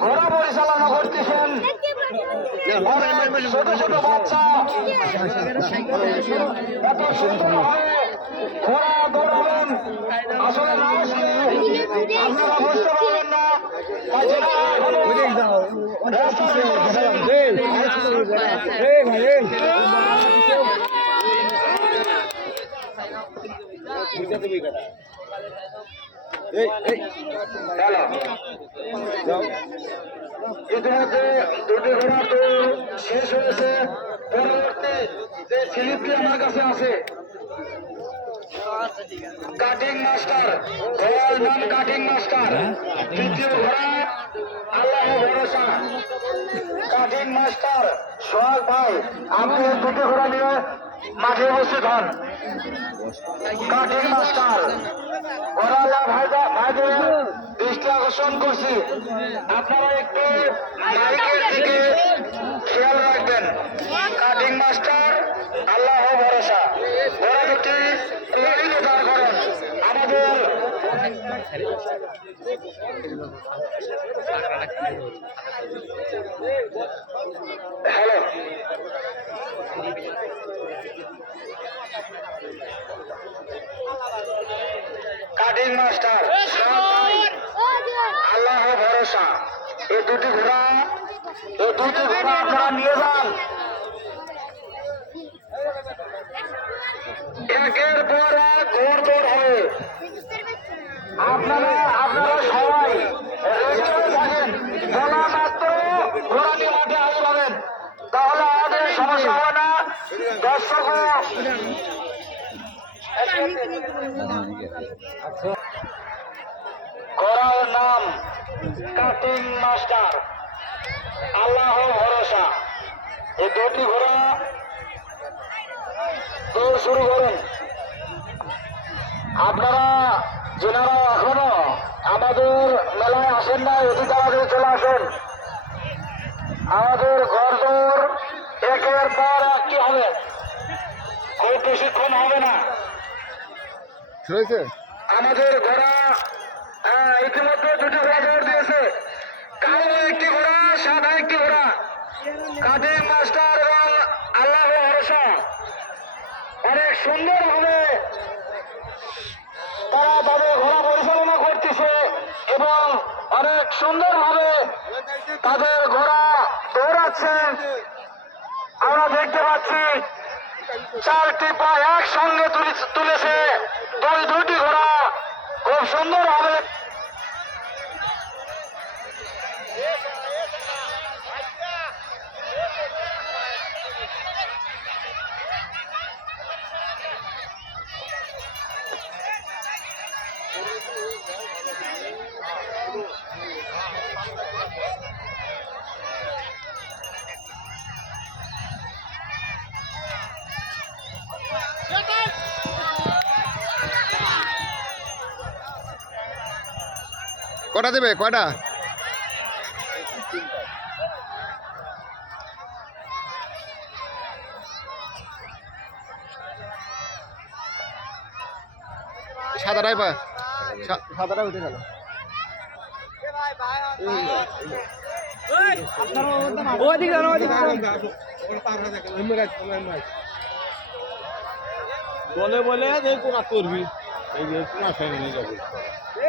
ঘোড়া পরিচালনা করতেছেন ছোট ছোট বাচ্চা এত সুন্দর ভাবে ঘোড়া দৌড়াবেন আসলে না আসলে আপনারা বুঝতে পারবেন না তাই যারা এখনও রাস্তার ভিতরে আছেন, হ্যালো ইতিমধ্যে দুটি ঘোড়া তো শেষ হয়েছে। পরবর্তী যে স্লিপটি আমার কাছে আছে কাটিং মাস্টার ঘোড়ার নাম কাটিং মাস্টার। তৃতীয় ঘোড়া আল্লাহ ভরসা। কাটিং মাস্টার সোহাগ ভাই আপনি দুটি ঘোড়া নিয়ে মাঠে উপস্থিত হন কাটিং মাস্টার। ভাইদা ভাইদের দৃষ্টি আকর্ষণ করছি। আপনারা একটু মাইকের দিকে খেয়াল রাখবেন। কাটিং মাস্টার, আল্লাহ ভরসা। দুটি লাইনে দাঁড় করেন। আমাদের হ্যালো। কাটিং মাস্টার আল্লাহ ভরসা এই দুটি ঘোড়া এই দুটি ঘোড়া আপনারা নিয়ে যান। একের পর এক ঘোর দৌড় হবে। আপনারা আপনারা সবাই রেডি হয়ে থাকেন। বলা মাত্র ঘোড়া নিয়ে মাঠে হাজির হবেন। তাহলে আমাদের সমস্যা হবে না। দর্শকও ঘোড়ার নাম কাটিং মাস্টার। আল্লাহ ভরসা। এই দুটি ঘোড়া দৌড় শুরু করুন। আপনারা যেনারা এখনও আমাদের মেলায় আসেন না অতি তাড়াতাড়ি চলে আসেন। আমাদের ঘর দৌড় একের পর একটি হবে। খুব বেশিক্ষণ হবে না। হয়েছে? আমাদের ঘোড়া আহ, ইতিমধ্যে দুটি ঘোড়া দৌড় দিয়েছে। কালো একটি ঘোড়া সাদা একটি ঘোড়া? কাদিম মাস্টার এবং আল্লাহ ভরসা? অনেক সুন্দর ভাবে তারা তাদের ঘোড়া পরিচালনা করতেছে এবং অনেক সুন্দর ভাবে তাদের ঘোড়া দৌড়াচ্ছে। আমরা দেখতে পাচ্ছি চারটি পা একসঙ্গে তুলে- তুলেছে। দুই দুটি ঘোড়া খুব সুন্দর কটা দেবে? কয়টা? সাদাটাই বলে বলে কোনা করবি। কোনা নিয়ে যাবি।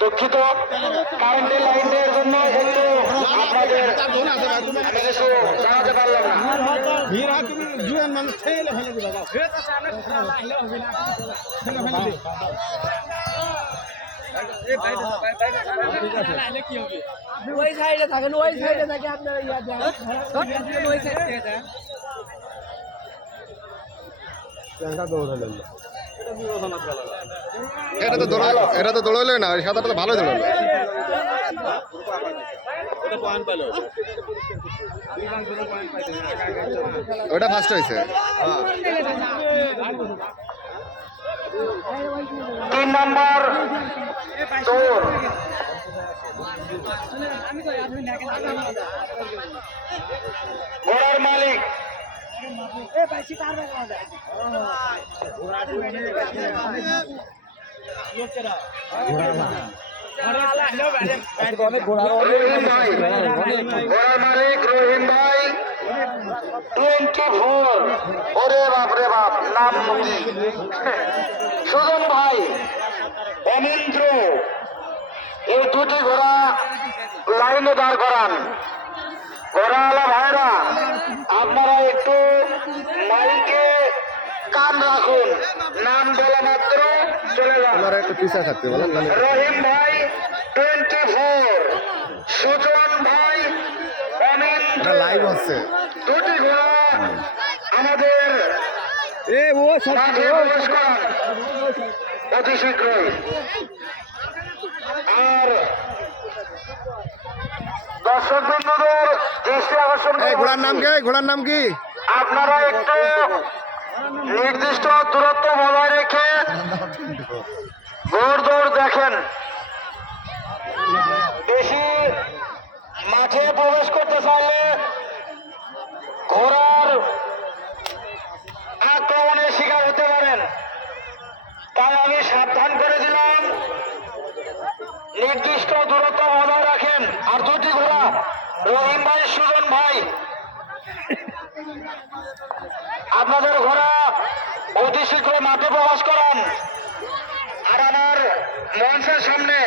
দুঃখিত। কারেন্টের লাইনের জন্য একটু আপনাদের কিছু জানাতে পারলাম ওই সাইডে থাকেন ওই সাইডে থাকে আপনারা ওই সাইডে দেন এটা তো দৌড় এটা তো দৌড়লো না ওই সাদাটা তো ভালো দৌড়লো ওটা ফার্স্ট হয়েছে। তিন নম্বর দৌড়। ঘোড়ার মালিক। ঘোড়ার মালিক ভাই টোয়েন্টি ফোর ওরে বাপ রে বাপ নাম সুজন ভাই অমিন্দ্র এই দুটি ঘোড়া লাইনে দাঁড় করান ঘোড়াওয়ালা ভাইরা আপনারা একটু মাইকে কান রাখুন। নাম বলা মাত্র ওনারা একটু পিছিয়ে থাকতে বলেন রহিম ভাই টোয়েন্টি ফোর সুজন ভাই লাইভ হচ্ছে দুটি ঘোড়া আমাদের এ ও মাঠে প্রবেশ করান অতি শীঘ্রই। আর দর্শক বিন্দুদের দৃষ্টি আকর্ষণ ঘোড়ার নাম কি? ঘোড়ার নাম কি? আপনারা একটু নির্দিষ্ট দূরত্ব দৌড় দৌড় দেখেন। বেশি মাঠে প্রবেশ করতে চাইলে ঘোড়ার আক্রমণের শিকার হতে পারেন। তাই আমি সাবধান করে দিলাম। নির্দিষ্ট দূরত্ব বজায় রাখেন। আর দুটি ঘোড়া, রহিম ভাই, সুজন ভাই। আপনাদের ঘোড়া অতি শীঘ্র মাঠে প্রবেশ করান। আর আমার মঞ্চের সামনে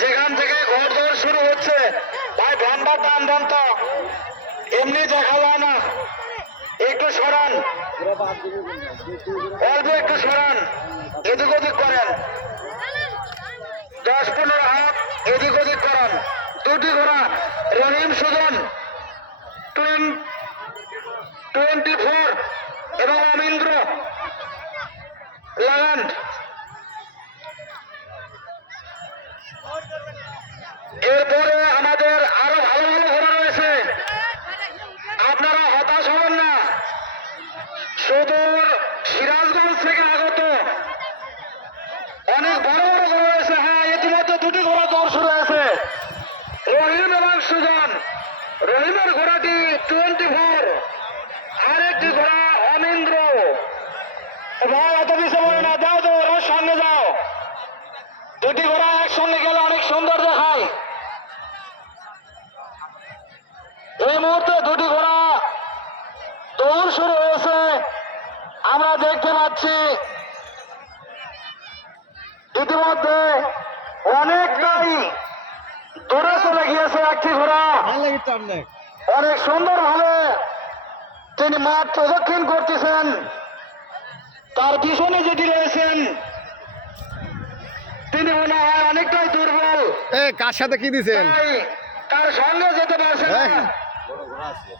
যেখান থেকে ঘর দৌড় শুরু হচ্ছে, ভাই ভ্যানটা টান দেন এমনি দেখা যায় না। একটু সরান। অল্প একটু সরান। এদিক ওদিক করেন। দশ পনেরো হাত এদিক ওদিক করান। দুটি ঘোড়া। রহিম সুজন টোয়েন্টি ফোর এবং অমিন্দ্র। লাগান। এরপরে আমাদের আরও ভালো ভালো ঘোড়া রয়েছে। আপনারা হতাশ হবেন না। সুদূর সিরাজগঞ্জ থেকে আগত অনেক বড় বড় ঘোড়া রয়েছে। হ্যাঁ ইতিমধ্যে দুটি ঘোড়া দৌড় শুরু হয়েছে। রহিম এবং সুজন। রহিমের ঘোড়াটি টোয়েন্টি ফোর। আরেকটি ঘোড়া অনিন্দ্র ভাই এত পিছিয়ে বলে না যাও তো ওর সঙ্গে যাও দুটি ঘোড়া একসঙ্গে গেলে অনেক সুন্দর দেখায় এই মুহূর্তে দুটি ঘোড়া দৌড় শুরু হয়েছে। আমরা দেখতে পাচ্ছি ইতিমধ্যে অনেকটাই দূরে চলে গিয়েছে একটি ঘোড়া। অনেক সুন্দর ভাবে তিনি মাঠ প্রদক্ষিণ করতেছেন। তার পিছনে যেটি রয়েছেন তিনি মনে হয় অনেকটাই দুর্বল। কার সাথে কি দিছেন? তাই তার সঙ্গে যেতে পারছেন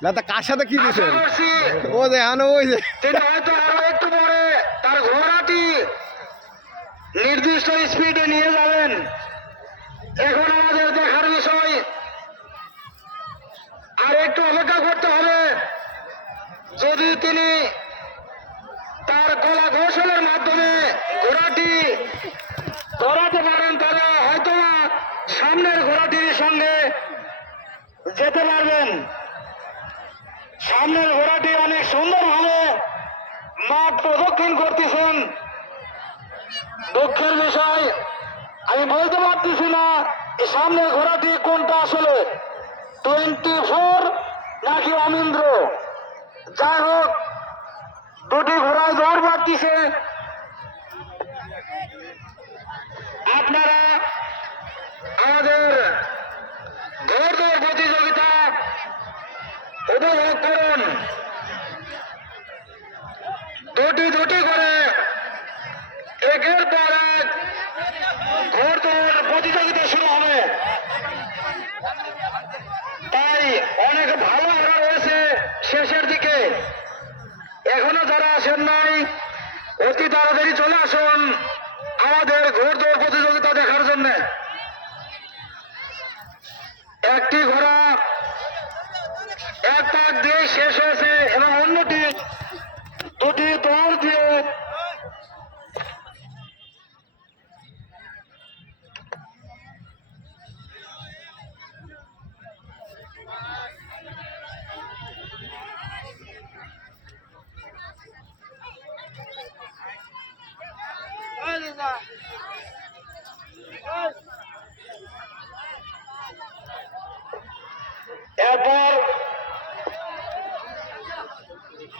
না হ্যাঁ। তা কার সাথে কি করছি। ও যে হানো ওই যে তিনি হয়তো আরও একটু পরে তার ঘোড়াটি নির্দিষ্ট স্পিডে নিয়ে যাবেন। এখন আমাদের দেখার বিষয় আর একটু অপেক্ষা করতে হবে। যদি তিনি তার কলা কৌশলের মাধ্যমে ঘোড়াটি ধরাতে পারেন তাহলে হয়তো সামনের ঘোড়াটির সঙ্গে যেতে পারবেন। সামনের ঘোড়াটি অনেক সুন্দরভাবে মাঠ প্রদক্ষিণ করতেছেন। দুঃখের বিষয়, আমি বলতে পারতেছি না এই সামনের ঘোড়াটি কোনটা আসলে। টোয়েন্টি ফোর নাকি অমিন্দ্র? যাই হোক, দুটি ঘোড়ায় দৌড় মারতেছে। আপনারা আমাদের প্রতিযোগিতা উপভোগ করুন। দুটি দুটি করে একের পর এক ঘোর প্রতিযোগিতা শুরু হবে। তাই অনেক ভালো ঘোড়া রয়েছে শেষের দিকে। এখনও যারা আসেন নাই, অতি তাড়াতাড়ি চলে আসুন আমাদের ঘোর দৌড় প্রতিযোগিতা দেখার জন্য। একটি ইতিমধ্যেই শেষ হয়েছে এবং অন্যটি দুটি দৌড় দিয়ে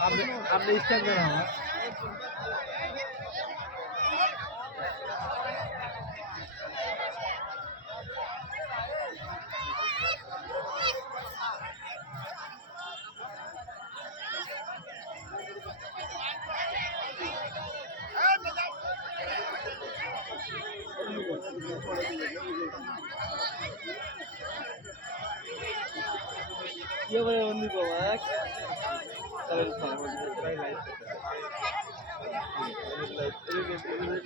আপনি আপনি Only relax. That is fine. We're just very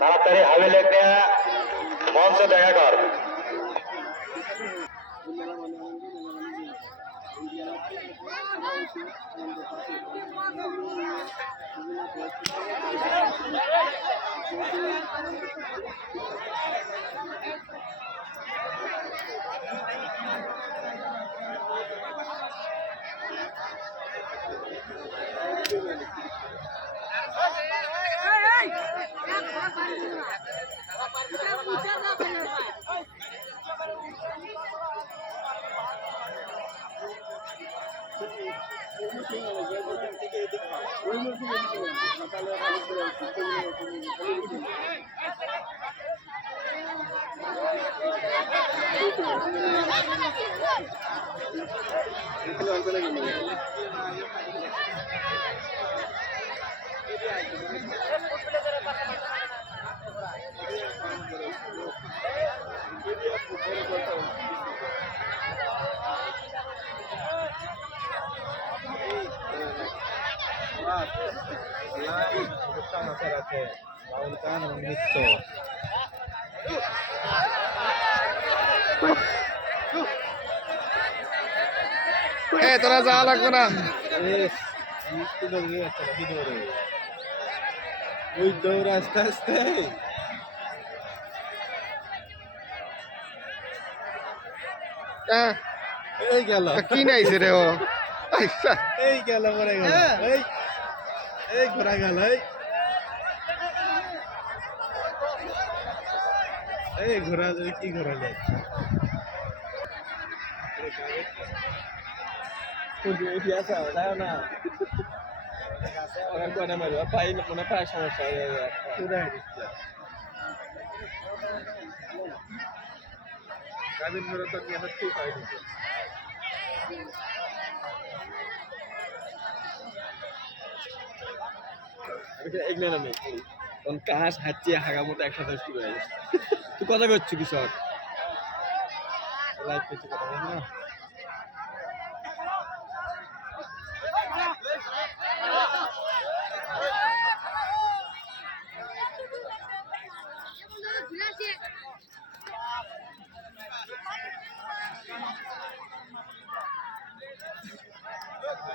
তাড়াতাড়ি হাবিলের নিয়ে মঞ্চে দেখা কর। Bukan masyarakat, kawan-kawan mengitung. এ তোরা যাওয়া লাগবে না। ওই দৌড় আস্তে আস্তে। হ্যাঁ, এই গেল। কি নাইছে রে ও? আচ্ছা, এই গেল মরে গেল। এই এই ঘোরা গেল এই। এই ঘোরা যায় কি ঘোরা যায় উঠি আসা যাও না আমার কয়টা মারবা পাই মনে পায় সমস্যা হয়ে যাবে কাবিন মেরে তো নিয়ে হচ্ছে পাই দিতে আমি। এগলে না নেই কাহাস হাঁচিয়ে হাগা মতো একসাথে শুরু হয়ে গেছে তুই কথা করছ কৃষক লাইভ করছি কথা না?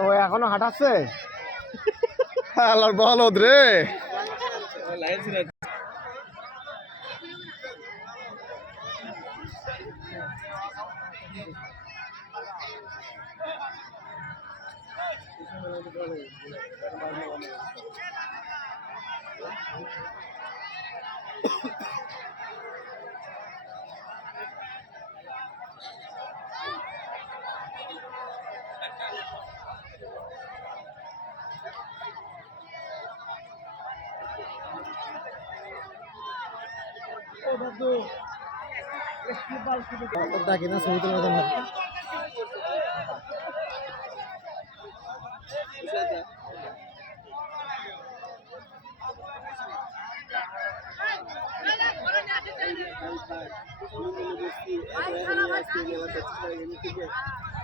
ও এখনও হাঁটাচ্ছে? আল্লাহর বলদ রে। না ছবি তোলার জন্য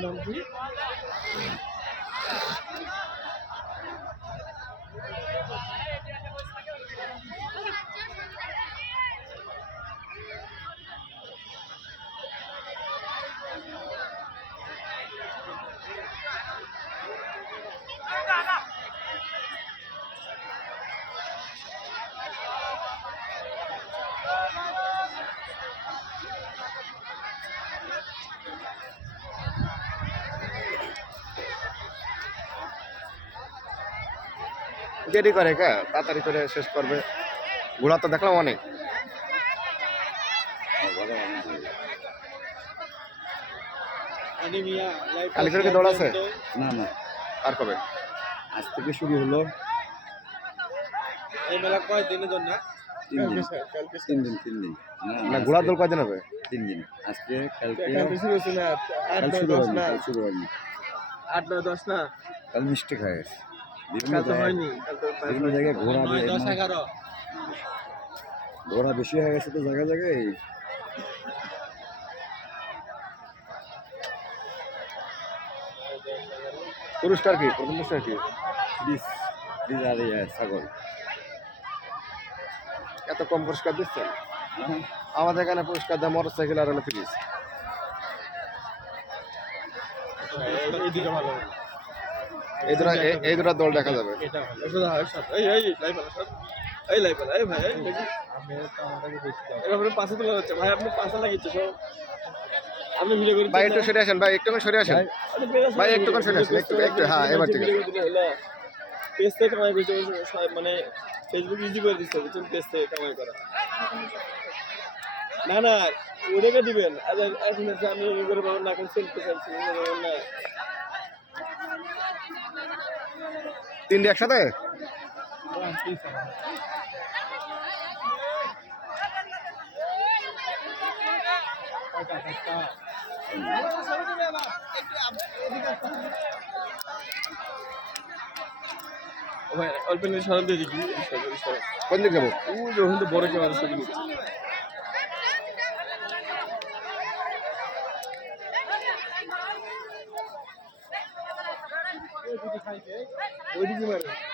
lundi. দেরি করে কে? তাড়াতাড়ি করে শেষ করবে। ঘোড়া তো দেখলাম অনেক। কি দৌড় আছে? না না। আর কবে? আজ থেকে শুরু হলো। এই মেলা কয় দিনের জন্য? তিন দিন। তিন দিন তিন দিন। না ঘোড়া দোল কয়দিন হবে? তিন দিন। আজকে কালকে শুরু না? আট নয় শুরু দশ না? আট নয় দশ না? কাল হয়ে গেছে বিভিন্ন জায়গায় বিভিন্ন এগারো। ঘোড়া বেশি হয়ে গেছে তো জায়গায় জায়গায়? পুরস্কার কি? প্রথম পুরস্কার কি? ছাগল। এত কম পুরস্কার দিচ্ছেন? আমাদের এখানে পুরস্কার দেয় মোটর সাইকেল আর হলো ফ্রিজ। এই দুটা এই- দুটা দল দেখা যাবে। এই এই লাইভ এই ভাই এই পাশে তোলা হচ্ছে ভাই আপনি পাশে লাগিয়েছে সব। আপনি ভিডিও করে ভাই একটু সরে আসেন। ভাই একটু সরে আসেন। ভাই, সরে আসেন, একটু- একটু, হ্যাঁ, এবার ঠিক আছে। পেজ থেকে কামাই মানে ফেসবুক ইজি করে দিচ্ছে বুঝছেন? পেজ থেকে কামাই করা। না না ওটাকে দিবেন। আজ এখন হচ্ছে আমি করে না এখন চাইছি। না। তিনটে একসাথে? অল্প সরান দিয়ে দেখি কোন দিক যাব? বড় কেউ নিচ্ছে। ওইদিকে মারে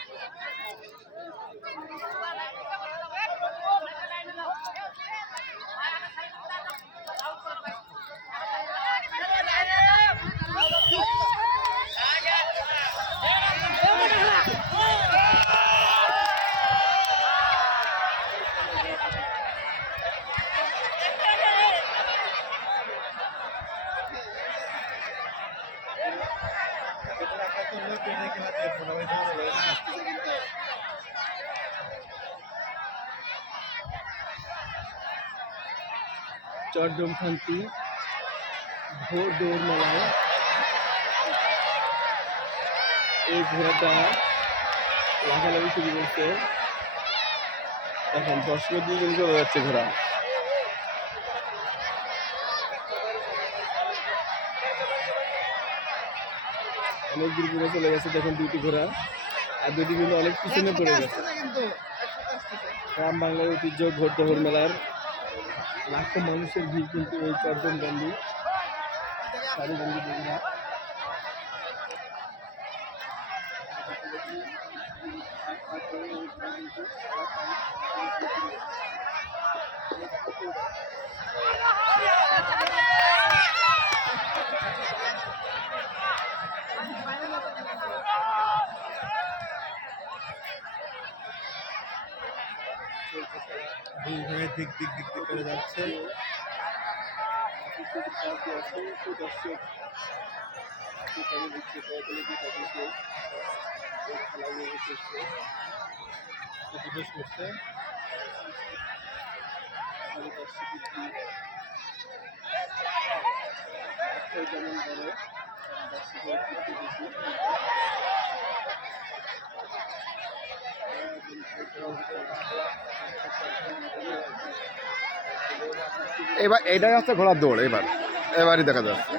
চট্টগ্রাম শান্তি দৌড় মেলায়। এই ঘোড়াটা লাফালাফি শুরু করছে এখন দশ মিনিট দিয়ে কিন্তু চলে যাচ্ছে ঘোড়া। অনেক দূর ঘুরে চলে গেছে দেখুন দুটি ঘোড়া। আর দুটি কিন্তু অনেক পিছনে পড়ে গেছে। গ্রাম বাংলার ঐতিহ্য ঘোরদহর মেলার লাখো মানুষের ভিড় কিন্তু এই চর্জন বন্দি সারিবন্দি বন্ধুরা দুই ভাই দিক দিক দিক দিক করে যাচ্ছে। দর্শক ক্ষেত্রে বেশি এবার এইটাই হচ্ছে ঘোড়ার দৌড় এবার এবারই দেখা যাচ্ছে